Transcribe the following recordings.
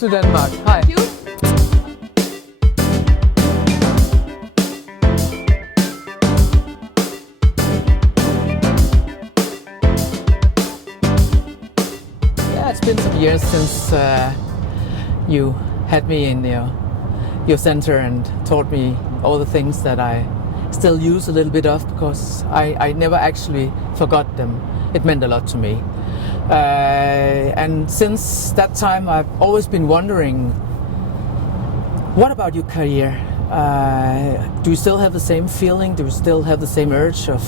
to Denmark. Hi. Thank you. Yeah, it's been some years since you had me in your center and taught me all the things that I still use a little bit of, because I never actually forgot them. It meant a lot to me. And since that time, I've always been wondering, what about your career? Do you still have the same feeling? Do you still have the same urge of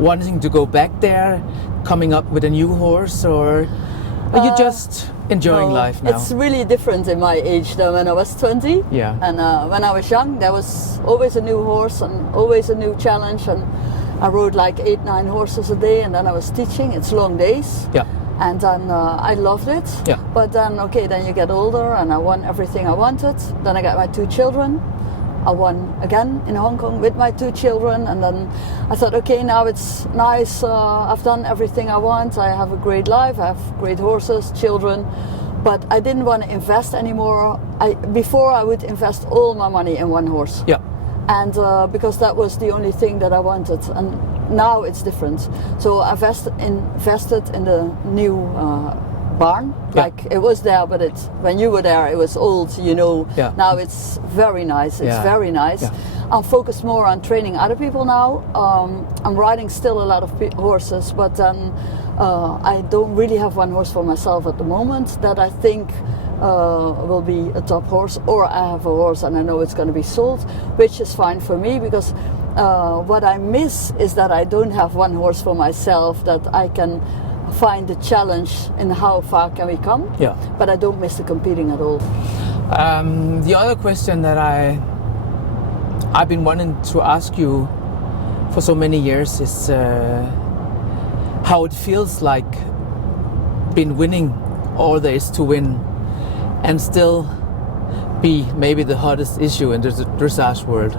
wanting to go back there, coming up with a new horse, or are you just enjoying life now? It's really different in my age than when I was 20. Yeah. And when I was young, there was always a new horse and always a new challenge. And I rode like 8-9 horses a day, and then I was teaching. It's long days. Yeah. And then I loved it. Yeah. But then, then you get older, and I won everything I wanted. Then I got my 2 children. I won again in Hong Kong with my 2 children, and then I thought, okay, now it's nice. I've done everything I want. I have a great life. I have great horses, children, but I didn't want to invest anymore. Before I would invest all my money in one horse. Yeah. And because that was the only thing that I wanted, and now it's different. So I invested in the new barn. Yeah. Like it was there, but when you were there, it was old. Yeah. Now it's very nice. It's very nice. Yeah. I'm focused more on training other people now. I'm riding still a lot of horses, but I don't really have one horse for myself at the moment that I think will be a top horse, or I have a horse and I know it's going to be sold, which is fine for me, because what I miss is that I don't have one horse for myself that I can find the challenge in how far can we come. Yeah. But I don't miss the competing at all. The other question that I've been wanting to ask you for so many years is how it feels like been winning all there is to win and still be maybe the hottest issue in the dressage world.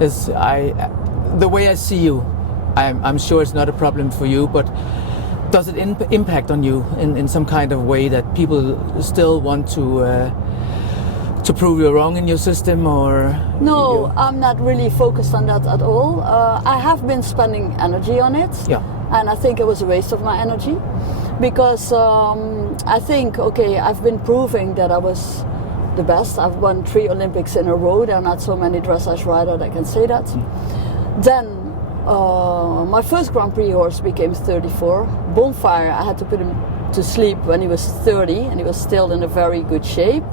The way I see you, I'm sure it's not a problem for you, but does it impact on you in some kind of way that people still want to prove you wrong in your system, or? No, I'm not really focused on that at all. I have been spending energy on it, Yeah. and I think it was a waste of my energy, because I think, I've been proving that I was the best. I've won 3 Olympics in a row. There are not so many dressage riders that can say that. Then my first Grand Prix horse became 34. Bonfire, I had to put him to sleep when he was 30, and he was still in a very good shape.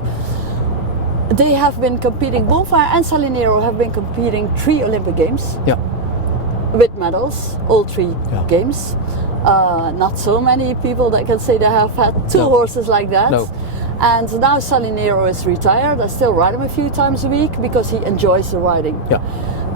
They have been competing, Bonfire and Salinero have been competing 3 Olympic Games. Yeah. With medals, all 3 games. Not so many people that can say they have had 2 horses like that. No. And now Salinero is retired. I still ride him a few times a week because he enjoys the riding. Yeah.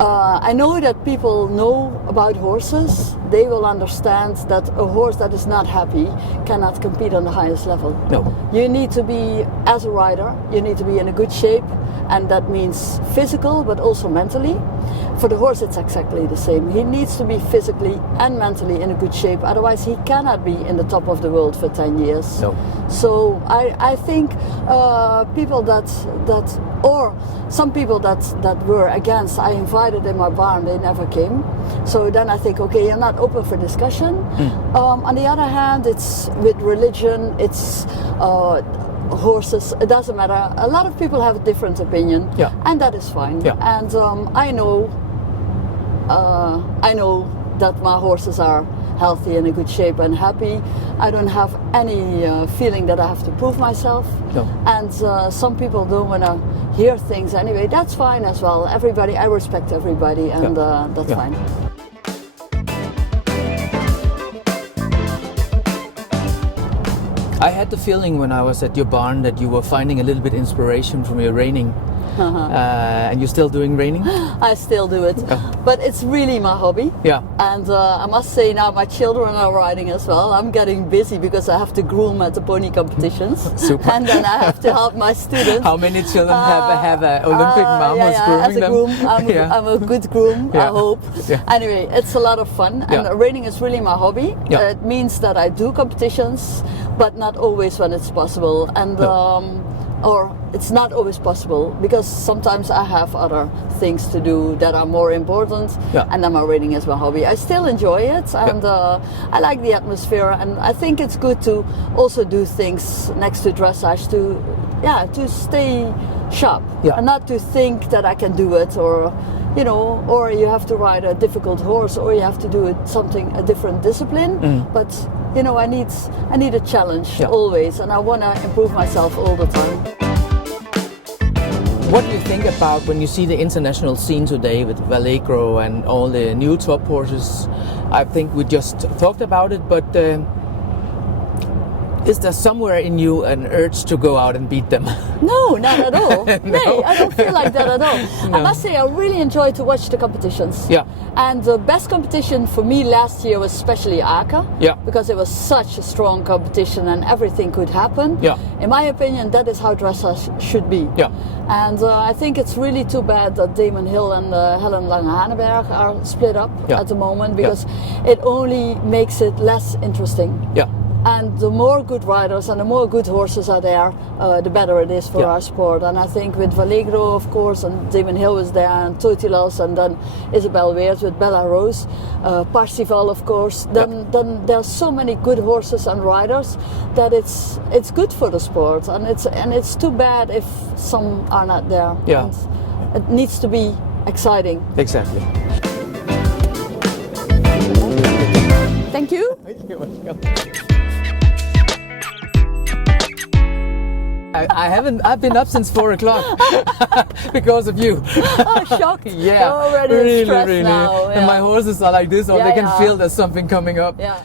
I know that people know about horses. They will understand that a horse that is not happy cannot compete on the highest level. No. You need to be, as a rider, you need to be in a good shape, and that means physical but also mentally. For the horse it's exactly the same. He needs to be physically and mentally in a good shape, otherwise he cannot be in the top of the world for 10 years. No. So I think people or some people that were against, I invited in my barn, they never came. So then I think, you're not open for discussion. On the other hand, it's with religion, it's horses, it doesn't matter. A lot of people have a different opinion, and that is fine. Yeah. And I know that my horses are healthy and in good shape and happy. I don't have any feeling that I have to prove myself. No. And some people don't want to hear things anyway. That's fine as well. Everybody, I respect everybody, and that's fine. I had the feeling when I was at your barn that you were finding a little bit inspiration from your reining. And you're still doing reining? I still do it, but it's really my hobby. Yeah. And I must say now my children are riding as well. I'm getting busy because I have to groom at the pony competitions. Super. And then I have to help my students. How many children have Olympic mamas grooming as a them? groom, I'm a good groom, I hope. Yeah. Anyway, it's a lot of fun, and reining is really my hobby. Yeah. It means that I do competitions, but not always when it's possible. And or it's not always possible, because sometimes I have other things to do that are more important, and then my riding is my hobby. I still enjoy it, and I like the atmosphere, and I think it's good to also do things next to dressage to stay sharp and not to think that I can do it, or or you have to ride a difficult horse, or you have to do a different discipline. But I need a challenge always, and I want to improve myself all the time. What do you think about when you see the international scene today with Vallegro and all the new top horses? I think we just talked about it, but is there somewhere in you an urge to go out and beat them? No, not at all. No, I don't feel like that at all. No. I must say, I really enjoy to watch the competitions. Yeah. And the best competition for me last year was especially AKA. Yeah. Because it was such a strong competition and everything could happen. Yeah. In my opinion, that is how dressage should be. Yeah. And I think it's really too bad that Damon Hill and Helen Lange-Haneberg are split up at the moment, because it only makes it less interesting. Yeah. And the more good riders and the more good horses are there, the better it is for our sport. And I think with Vallegro, of course, and Damon Hill was there, and Totilas, and then Isabel Weert with Bella Rose, Parsifal, of course. Then there's so many good horses and riders that it's good for the sport, and it's too bad if some are not there. Yeah. And it needs to be exciting. Exactly. Thank you. I've been up since 4 o'clock because of you. Oh, shocked. Yeah. You're already really, stressed really. now. Yeah. And my horses are like this, or they can feel there's something coming up. Yeah.